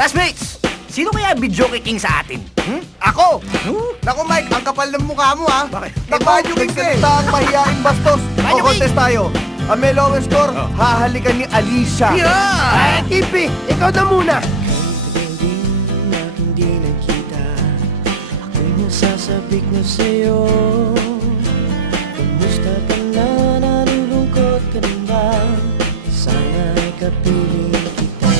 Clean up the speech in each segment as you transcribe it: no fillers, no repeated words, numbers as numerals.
Classmates, sino kaya ang video king sa atin? Ako! Naku Mike, ang kapal ng mukha mo ha. Bakit? Nag-banyo king ka eh. Ang mahihaing bastos. Banyo O contest tayo. Ang may lowest score, hahalikan ni Alicia. Yeah! Kipi, ikaw na muna. Hindi nakita, ako'y nasasabik na sa'yo. Kumusta ka na, nalulungkot ka na ba? Sana'y kapiling kita.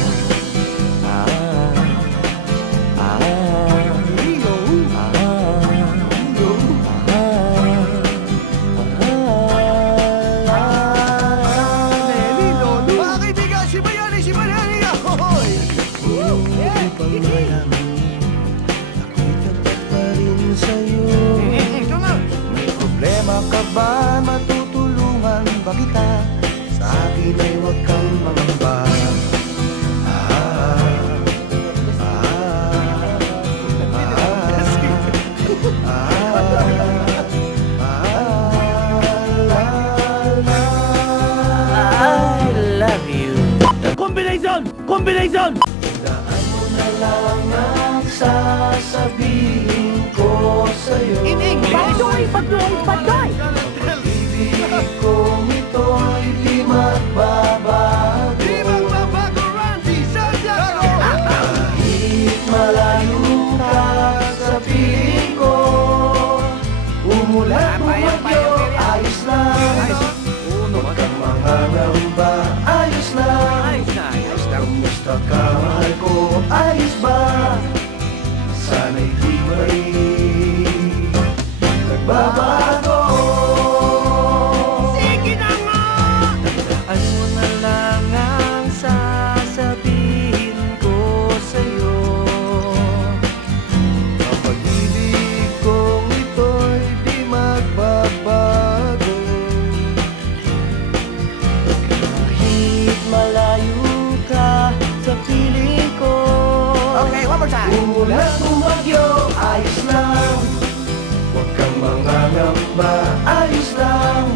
Mga kaibigan, si Bayani, si Bayani. Hoy! Upang malaman, ako'y tapat pa rin sa'yo. Ito na. May problema ka ba? Matutulungan ba kita? Sa akin ay huwag kang mangamba. I love you. Combination! Combination! Daan mo na lang ang sasabihin ko sa'yo. In English? Pagdoy, pagdoy, pagdoy! Pag-ibig kong ito'y di magbabago. Di magbabago, Randy Santiago! Kahit malayo ka sa piling ko, umulat bumagyo, ayos lang. Huwag kang mangangamba, ayos lang. Ayos na, ayos na. Kumusta ka, mahal ko, ayos ba? Sana'y di ba rin nagbabago? Sige na nga! Tandaan mo na lang ang sasabihin ko sa'yo. Ang pag-ibig kong ito'y di magbabago. Kahit malayo ka sa piling ko, Okay, one more time. umulat bumagyo, ayos lang. Huwag kang mangangamba, ayos lang.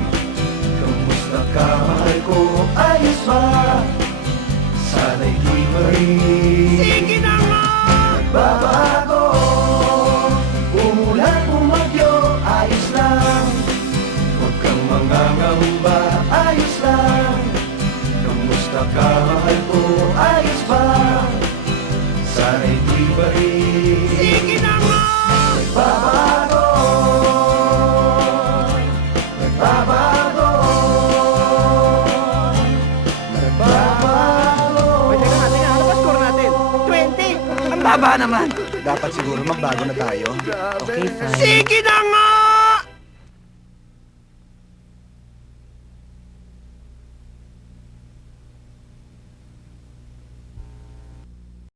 Kamusta ka, mahal ko, ayos ba? Sana'y di ba rin Sige na nga! nagbabago. Umulat bumagyo, ayos lang. Huwag kang mangangamba, ayos lang. Kamusta ka, mahal ko, ayos ba? Sana'y di ba rin Sige na nga! nagbabago. Nagbabago. Nagbabago. Pwede ka natin, ano ba score natin? 20! Ang baba naman! Dapat siguro magbago na tayo. Okay, fine. Sige na nga!